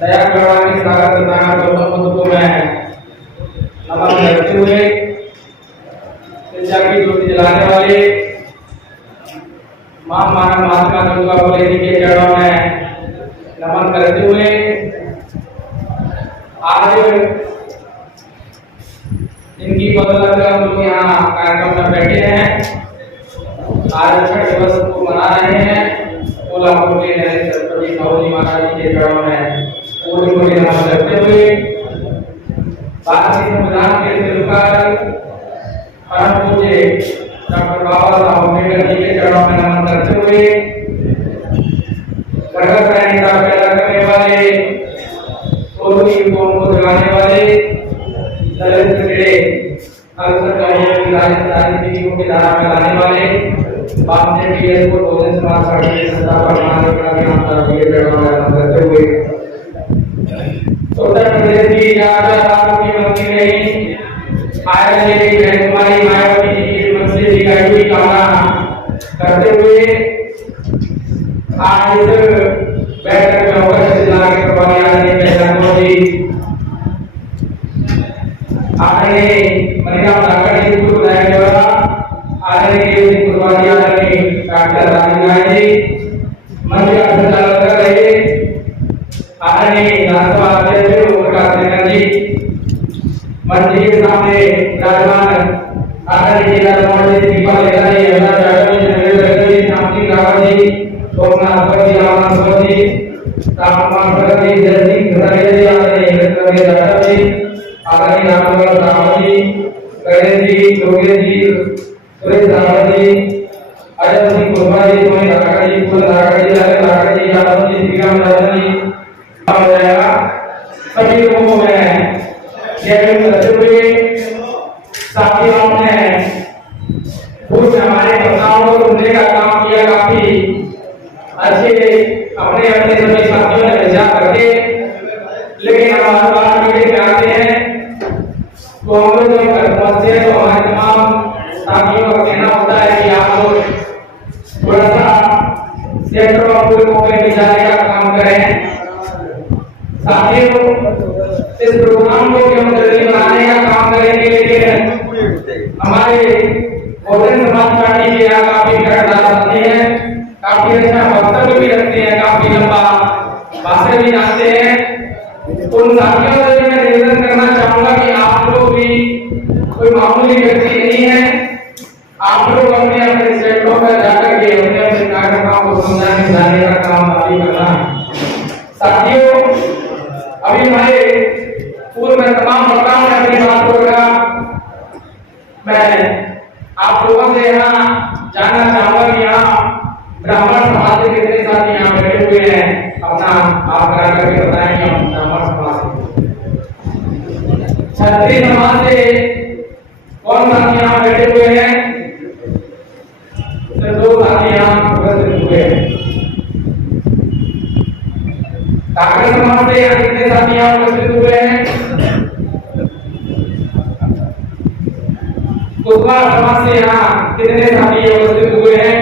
दया करवाने स्वागत को मैं नमन करते हुए शिक्षा की ज्योति जलाने वाले महात्मा दुर्गा बोले जी के चरणों में नमन करते हुए आज इनकी बदौलत हम लोग यहाँ कार्यक्रम में बैठे हैं। आरक्षण दिवस को मना रहे हैं। कोल्हापुर के नए सरस्वती साहू महाराज जी के चरणों में पूरी नमन करते हुए भारतीय संविधान के शिल्पकार परम पूज्य डॉक्टर बाबा साहब अम्बेडकर जी के चरणों में नमन करते हुए प्रगत रहने का पैदा करने वाले सोनी कौम को जगाने वाले दलित पीड़े अल्पसंख्यकों की राजनीति की धारा में लाने वाले बाप ने पीएस को बहुजन समाज पार्टी की सत्ता पर मानव का नाम करते हुए उत्तर प्रदेश की की मंत्री रही आयरलैंड की कुमारी मायावती जी की मंत्री जी की कामना करते हुए आज बैठक में होकर जिला के प्रभारी आदरणीय पहचान जी आदरणीय मनीराम धाकड़ जी को बुलाया गया। आदरणीय प्रभारी आदरणीय डॉक्टर राजीव जी मंच का संचालन कर रहे आदरणीय विधानसभा अध्यक्ष ओमप्रकाश सिन्हा जी मंच के सामने विराजमान आदरणीय जिला दीपा लेखा जी हमारा डॉक्टर जी नरेंद्र जी नामसिंह रावत जी सोमनाथ जी रामनाथ जी रामकुमार जी जयसिंह खड़गे जी आदरणीय रत्नगे डॉक्टर जी आदरणीय रामगोपाल रावत जी गणेश जी योगेश जी सुरेश रावत जी अजय सिंह कुमार जी सोनी धाकड़ जी फूल धाकड़ जी लाल धाकड़ जी यादव जी श्रीराम राजन जी सभी लोगों को मैं करते हुए साथियों ने कुछ हमारे प्रस्तावों को सुनने का काम किया। काफी अच्छे अपने अपने सभी साथियों ने विचार करके लेकिन हम हर बार मीटिंग में आते हैं तो हम लोग जब पहुंचते हैं तो हमारे तमाम साथियों का कहना होता है कि आप लोग थोड़ा सा सेक्टर और पूरे मौके में जाने का काम करें। साथियों इस प्रोग्राम को हम जल्दी बनाने का काम करेंगे लेकिन हमारे बहुजन समाज पार्टी के यहाँ काफी कर्जदार आते हैं, काफी अच्छा वक्तव्य भी रखते हैं, काफी लंबा भाषण भी जानते हैं। उन साथियों से मैं निवेदन करना चाहूंगा कि आप लोग भी कोई मामूली व्यक्ति नहीं है। आप लोग अपने अपने क्षेत्रों पर जाकर के अपने अपने कार्यक्रमों को समझाने का काम अभी करना। साथियों अभी हमारे पूर्व में तमाम वक्ताओं ने अपनी बात को रखा। मैं आप लोगों से यहाँ जानना चाहूंगा कि यहाँ ब्राह्मण समाज के कितने साथी यहाँ बैठे हुए हैं, अपना आप करा करके बताएं कि हम ब्राह्मण समाज से क्षत्रिय समाज से कौन साथी यहाँ बैठे हुए हैं? सिर्फ 2 साथी यहाँ उपस्थित हुए हैं। धाकड़ समाज से यहाँ कितने साथी यहाँ उपस्थित हुए हैं? कुशवाहा समाज से यहाँ कितने साथी उपस्थित हुए हैं?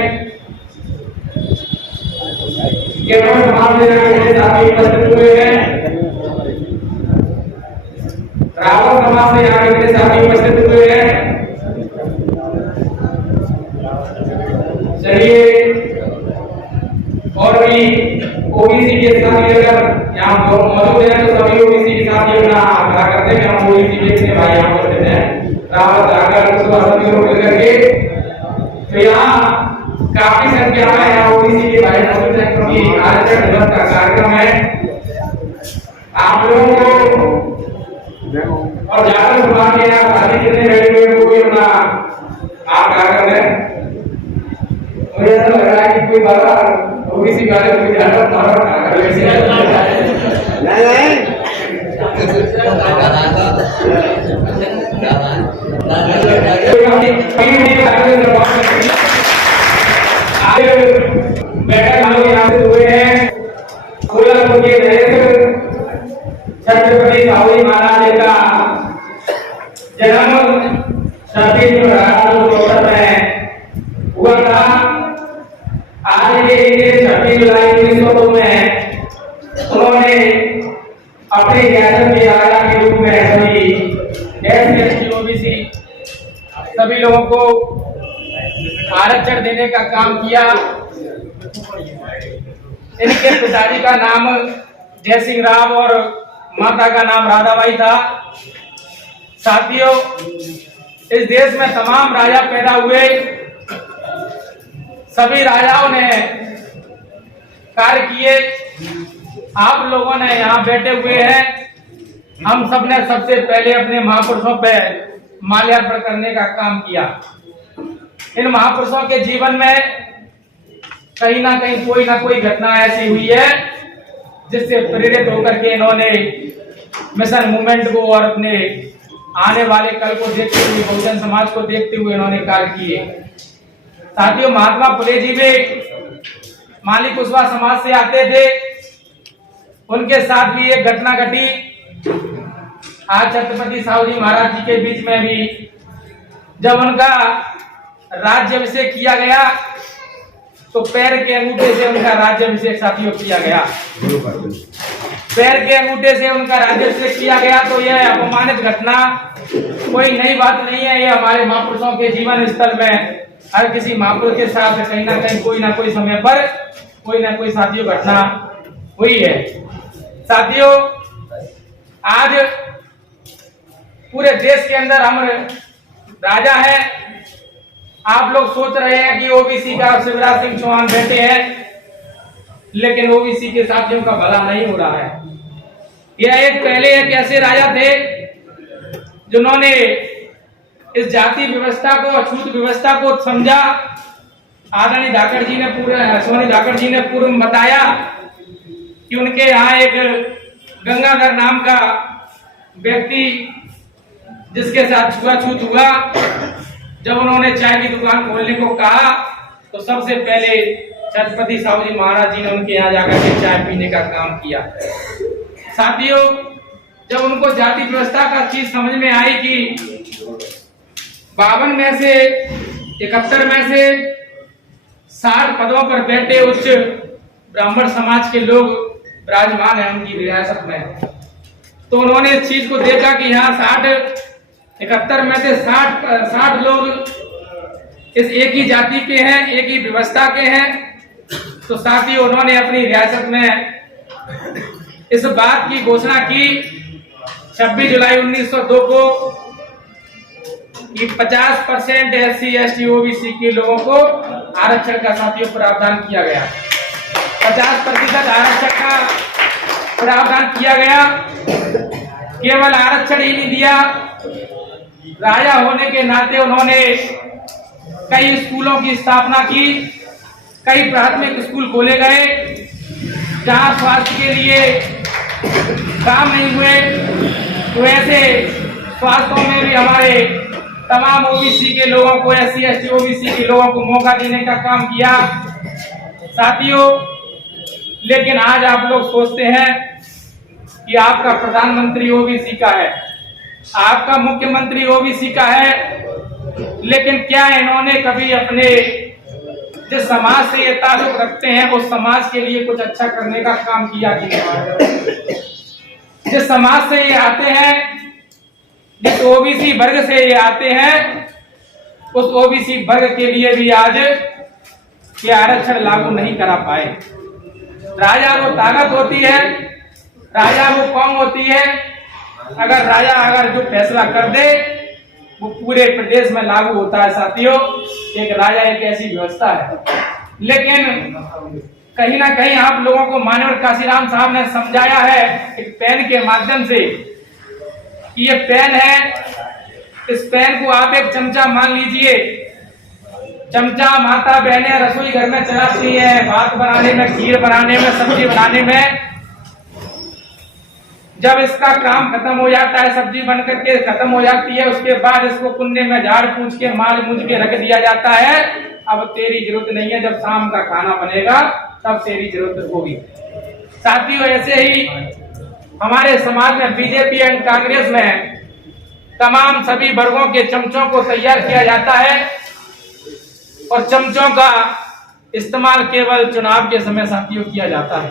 केवल समाज से यहाँ कितने साथी उपस्थित हुए हैं? रावण समाज से यहाँ कितने साथी उपस्थित हुए हैं? चलिए और भी ओबीसी के साथी अगर यहाँ मौजूद हैं तो सभी ओबीसी के साथी अपना आग्रह करते हैं। हम ओबीसी के भाई यहाँ उपस्थित हैं, रावत आकर सभी लोग मिलकर के तो यहाँ काफी संख्या में यहाँ ओबीसी के भाई मौजूद हैं क्योंकि आरक्षण दिवस का कार्यक्रम है। आप लोगों को और जाकर सुबह के यहाँ साथी कितने बैठे हुए वो भी अपना आप कार्यक्रम है। मुझे ऐसा लग रहा है कि कोई बात ओबीसी वाले कोई ज्यादा मारा हुए हैं। कोल्हापुर के छत्रपति साहू महाराज का जन्म 26 में हुआ था। आज के 26 जुलाई 1902 में उन्होंने अपने ज्ञान के राजा के रूप में सभी SC OBC सभी लोगों को आरक्षण देने का काम किया। इनके पिताजी का नाम जय सिंह राव और माता का नाम राधाबाई था। साथियों, इस देश में तमाम राजा पैदा हुए, सभी राजाओं ने कार्य किए। आप लोगों ने यहाँ बैठे हुए हैं, हम सब ने सबसे पहले अपने महापुरुषों पे माल्यार्पण करने का काम किया। इन महापुरुषों के जीवन में कहीं ना कहीं कोई ना कोई घटना ऐसी हुई है जिससे प्रेरित होकर के इन्होंने मिशन मूवमेंट को और अपने आने वाले कल को देखते हुए, बहुजन समाज को देखते हुए इन्होंने कार्य किए। साथियों, महात्मा फुले जी भी माली कुशवाहा समाज से आते थे। उनके साथ भी एक घटना घटी। आज छत्रपति साहू जी महाराज जी के बीच में भी जब उनका राज्याभिषेक किया गया तो पैर के अंगूठे से उनका राज्याभिषेक साथियों किया गया। पैर के अंगूठे से उनका राज्याभिषेक किया गया तो यह अपमानित घटना कोई नई बात नहीं है। यह हमारे महापुरुषों के जीवन स्थल में हर किसी महापुरुष के साथ कहीं ना कोई समय पर कोई ना कोई साथियों घटना हुई है। साथियों, आज पूरे देश के अंदर हम राजा हैं। आप लोग सोच रहे हैं कि ओबीसी का शिवराज सिंह चौहान बैठे हैं, लेकिन ओबीसी के साथियों का भला नहीं हो रहा है। यह पहले एक ऐसे राजा थे जिन्होंने इस जाति व्यवस्था को, अछूत व्यवस्था को समझा। आदरणीय धाकड़ जी ने पूर्व में बताया कि उनके यहाँ एक गंगाधर नाम का व्यक्ति जिसके साथ छुआछूत हुआ, जब उन्होंने चाय की दुकान खोलने को कहा तो सबसे पहले छत्रपति साहू जी महाराज जी ने उनके यहाँ जाकर के चाय पीने का काम किया। साथियों, जब उनको जाति व्यवस्था का चीज समझ में आई कि 52 में से 71 में से 60 पदों पर बैठे उच्च ब्राह्मण समाज के लोग विराजमान है उनकी रियासत में, तो उन्होंने इस चीज को देखा कि यहाँ 71 में से 60 लोग इस एक ही जाति के हैं, एक ही व्यवस्था के हैं। तो साथ ही उन्होंने अपनी रियासत में इस बात की घोषणा की 26 जुलाई 1902 को कि 50% SC ST OBC के लोगों को आरक्षण का साथियों प्रावधान किया गया। 50% आरक्षण का प्रावधान किया गया। केवल आरक्षण ही नहीं दिया, राजा होने के नाते उन्होंने कई स्कूलों की स्थापना की, कई प्राथमिक स्कूल खोले गए जहां स्वास्थ्य के लिए काम नहीं हुए, तो ऐसे स्वास्थ्यों में भी हमारे तमाम ओबीसी के लोगों को, SC ST OBC के लोगों को मौका देने का काम किया। साथियों, लेकिन आज आप लोग सोचते हैं कि आपका प्रधानमंत्री ओबीसी का है, आपका मुख्यमंत्री ओबीसी का है, लेकिन क्या इन्होंने कभी अपने जिस समाज से ये ताल्लुक रखते हैं उस समाज के लिए कुछ अच्छा करने का काम किया कि नहीं? जिस समाज से ये आते हैं, जिस ओबीसी वर्ग से ये आते हैं, उस ओबीसी वर्ग के लिए भी आज ये आरक्षण लागू नहीं करा पाए। राजा वो ताकत होती है, राजा वो कौम होती है, अगर राजा जो फैसला कर दे वो पूरे प्रदेश में लागू होता है। साथियों, एक राजा एक ऐसी व्यवस्था है, लेकिन कहीं ना कहीं आप लोगों को माननीय काशीराम साहब ने समझाया है एक पेन के माध्यम से कि ये पेन है, इस पेन को आप एक चमचा मान लीजिए। चमचा माता बहनें रसोई घर में चलाती है, भात बनाने में, खीर बनाने में, सब्जी बनाने में। जब इसका काम खत्म हो जाता है, सब्जी बन करके खत्म हो जाती है, उसके बाद इसको कुन्ने में झाड़ पूछ के माल मूछ के रख दिया जाता है। अब तेरी जरूरत नहीं है, जब शाम का खाना बनेगा तब तेरी जरूरत होगी। साथियों, ऐसे ही हमारे समाज में बीजेपी एंड कांग्रेस में तमाम सभी वर्गों के चमचों को तैयार किया जाता है और चमचों का इस्तेमाल केवल चुनाव के समय साथियों किया जाता है।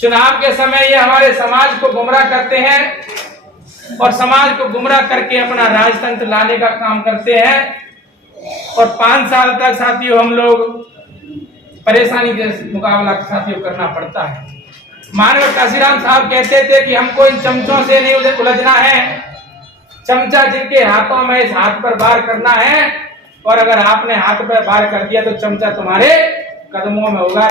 चुनाव के समय ये हमारे समाज को गुमराह करते हैं और समाज को गुमराह करके अपना राजतंत्र लाने का काम करते हैं और 5 साल तक साथियों हम लोग परेशानी के मुकाबला साथियों करना पड़ता है। मानव काशीराम साहब कहते थे कि हमको इन चमचों से नहीं उलझना है, चमचा जिनके हाथों में इस हाथ पर वार करना है और अगर आपने हाथ पर वार कर दिया तो चमचा तुम्हारे कदमों में होगा।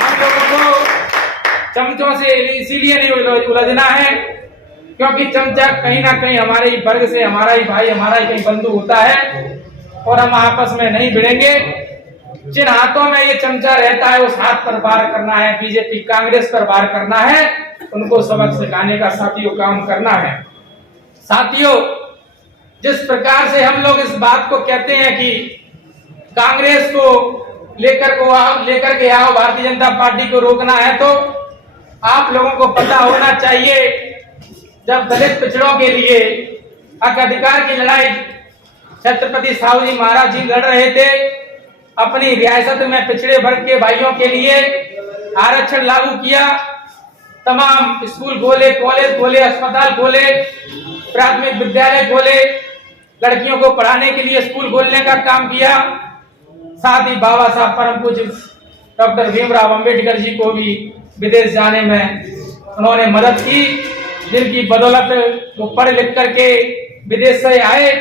हम लोगों को चमचों से इसीलिए नहीं उलझना है क्योंकि चमचा कहीं ना कहीं हमारे ही वर्ग से, हमारा ही भाई, हमारा ही कहीं बंधु होता है और हम आपस में नहीं भिड़ेंगे। जिन हाथों में ये चमचा रहता है उस हाथ पर वार करना है, बीजेपी कांग्रेस पर वार करना है, उनको सबक सिखाने का साथियों काम करना है। साथियों, जिस प्रकार से हम लोग इस बात को कहते हैं कि कांग्रेस को लेकर के आओ, भारतीय जनता पार्टी को रोकना है, तो आप लोगों को पता होना चाहिए जब दलित पिछड़ों के लिए हक अधिकार की लड़ाई छत्रपति साहू जी महाराज जी लड़ रहे थे, अपनी रियासत में पिछड़े वर्ग के भाइयों के लिए आरक्षण लागू किया, तमाम स्कूल खोले, कॉलेज खोले, अस्पताल खोले, प्राथमिक विद्यालय खोले, लड़कियों को पढ़ाने के लिए स्कूल खोलने का काम किया। साथ ही बाबा साहब परम पूज्य डॉक्टर भीमराव अंबेडकर जी को भी विदेश जाने में उन्होंने मदद की, जिनकी बदौलत वो पढ़ लिख करके विदेश से आए